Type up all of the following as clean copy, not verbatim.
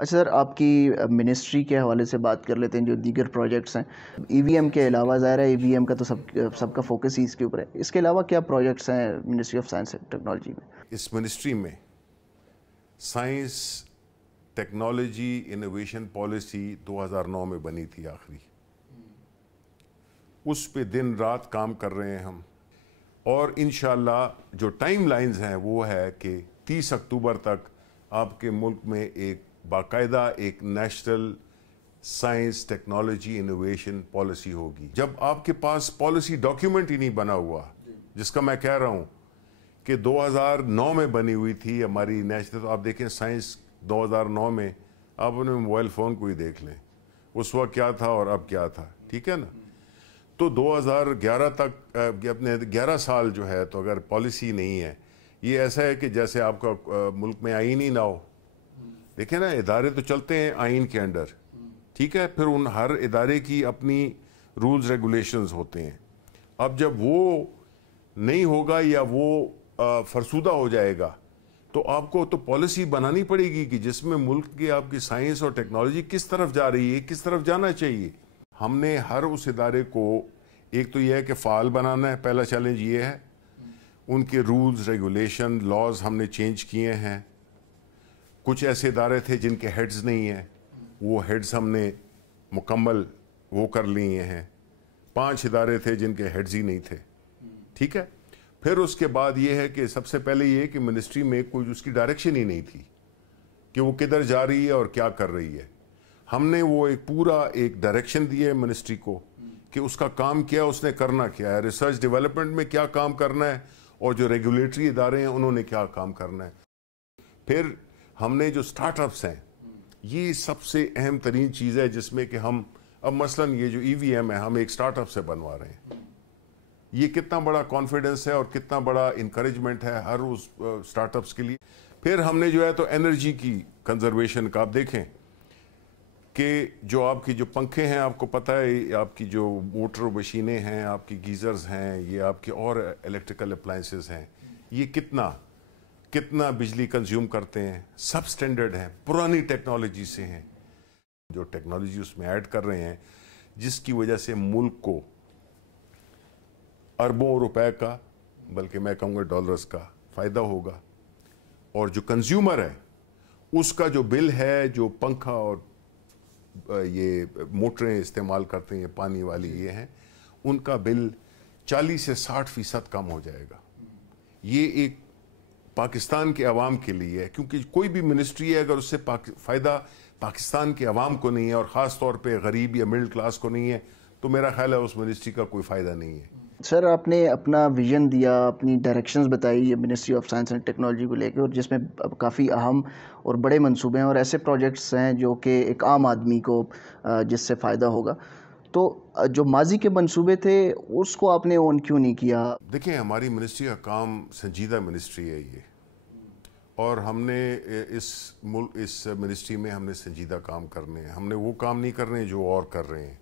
اچھا سر، آپ کی منسٹری کے حوالے سے بات کر لیتے ہیں، جو دیگر پروجیکٹس ہیں ای وی ایم کے علاوہ. ظاہر ہے ای وی ایم کا تو سب کا فوکس ہی اس کے اوپر ہے. اس کے علاوہ کیا پروجیکٹس ہیں ministry of science and technology میں؟ اس منسٹری میں سائنس ٹیکنالوجی انوویشن پالیسی 2009 میں بنی تھی آخری. اس پہ دن رات کام کر رہے ہیں ہم، اور انشاءاللہ جو ٹائم لائنز ہیں وہ ہے کہ 30 اکتوبر تک آپ کے ملک میں ایک باقاعدہ ایک national science technology innovation policy ہوگی. جب آپ کے پاس پالیسی ڈاکیومنٹ ہی نہیں بنا ہوا، جس کا میں کہہ رہا ہوں کہ 2009 میں بنی ہوئی تھی ہماری نیشنل، آپ دیکھیں سائنس 2009 میں، آپ اپنے موبائل فون کو ہی دیکھ لیں اس وقت کیا تھا اور اب کیا تھا، ٹھیک ہے نا. تو 2011 تک اپنے 11 سال جو ہے، تو اگر پالیسی نہیں ہے، یہ ایسا ہے کہ جیسے آپ کا ملک میں آئین ہی نہ ہو. دیکھیں نا، ادارے تو چلتے ہیں آئین کے انڈر، ٹھیک ہے، پھر ان ہر ادارے کی اپنی رولز ریگولیشنز ہوتے ہیں. اب جب وہ نہیں ہوگا یا وہ فرسودہ ہو جائے گا، تو آپ کو تو پالیسی بنانی پڑے گی کہ جس میں ملک کی آپ کی سائنس اور ٹیکنالوجی کس طرف جا رہی ہے، کس طرف جانا چاہیے. ہم نے ہر اس ادارے کو، ایک تو یہ ہے کہ فعال بنانا ہے، پہلا چیلنج یہ ہے. ان کے رولز ریگولیشن لاز ہم نے چینج کیے ہیں. کچھ ایسے ادارے تھے جن کے ہیڈز نہیں ہیں، وہ ہیڈز ہم نے مکمل وہ کر لیے ہیں. 5 ادارے تھے جن کے ہیڈز ہی نہیں تھے، ٹھیک ہے. پھر اس کے بعد یہ ہے کہ سب سے پہلے یہ کہ منسٹری میں کوئی اس کی ڈائریکشن ہی نہیں تھی کہ وہ کدھر جا رہی ہے اور کیا کر رہی ہے. ہم نے وہ ایک پورا ایک ڈائریکشن دی ہے منسٹری کو کہ اس کا کام کیا، اس نے کرنا کیا ہے، ریسرچ ڈیولپمنٹ میں کیا کام کرنا ہے، اور جو ریگولیٹری ادارے ہیں انہوں نے کیا کام کرنا ہے. پھر ہم نے جو سٹارٹ اپس ہیں، یہ سب سے اہم ترین چیز ہے جس میں کہ ہم اب مثلاً یہ جو ای وی ایم ہے ہم ایک سٹارٹ اپ سے بنوا رہے ہیں. یہ کتنا بڑا کانفیڈنس ہے اور کتنا بڑا انکریجمنٹ ہے ہر اس سٹارٹ اپس کے لیے. پھر ہم نے جو ہے تو انرجی کی کنزرویشن کا آپ دیکھیں کہ جو آپ کی جو پنکھے ہیں، آپ کو پتہ ہے، آپ کی جو موٹر مشینیں ہیں، آپ کی گیزرز ہیں، یہ آپ کی اور الیکٹریکل اپلائنسز ہیں، یہ کتنا بجلی کنزیوم کرتے ہیں. سب سٹینڈرڈ ہیں، پرانی ٹیکنالوجی سے ہیں. جو ٹیکنالوجی اس میں ایڈ کر رہے ہیں جس کی وجہ سے ملک کو اربوں روپے کا، بلکہ میں کہوں گا ڈالرز کا فائدہ ہوگا. اور جو کنزیومر ہے اس کا جو بل ہے، جو پنکھا اور یہ موٹریں استعمال کرتے ہیں، یہ پانی والی یہ ہیں، ان کا بل 40 سے 60% کم ہو جائے گا. یہ ایک پاکستان کے عوام کے لیے ہے، کیونکہ کوئی بھی منسٹری ہے اگر اس سے فائدہ پاکستان کے عوام کو نہیں ہے، اور خاص طور پہ غریب یا مڈل کلاس کو نہیں ہے، تو میرا خیال ہے اس منسٹری کا کوئی فائدہ نہیں ہے. سر، آپ نے اپنا ویژن دیا، اپنی ڈائریکشنز بتائی ministry of science and technology کو لے کے، اور جس میں کافی اہم اور بڑے منصوبے ہیں اور ایسے پروجیکٹس ہیں جو کہ ایک عام آدمی کو جس سے فائدہ ہوگا. تو جو ماضی کے منصوبے تھے اس کو آپ نے اون کیوں نہیں کیا؟ دیکھیں، ہماری منسٹری کا کام سنجیدہ منسٹری ہے یہ، اور ہم نے اس منسٹری میں ہم نے سنجیدہ کام کرنے ہیں. ہم نے وہ کام نہیں کرنے جو اور کر رہے ہیں.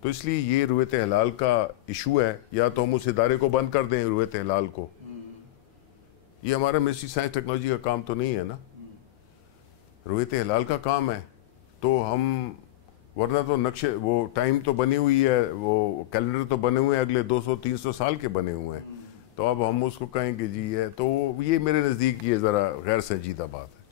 تو اس لیے یہ رویت ہلال کا ایشو ہے، یا تو ہم اس ادارے کو بند کر دیں رویت ہلال کو. یہ ہمارا منسٹری سائنس ٹیکنالوجی کا کام تو نہیں ہے نا، رویت ہلال کا کام ہے. تو ہم ورنہ تو نقشے، وہ ٹائم تو بنی ہوئی ہے، وہ کیلنڈر تو بنے ہوئے ہیں، اگلے 200-300 سال کے بنے ہوئے ہیں. تو اب ہم اس کو کہیں کہ جی ہے، تو یہ میرے نزدیک یہ ذرا غیر سنجیدہ بات ہے.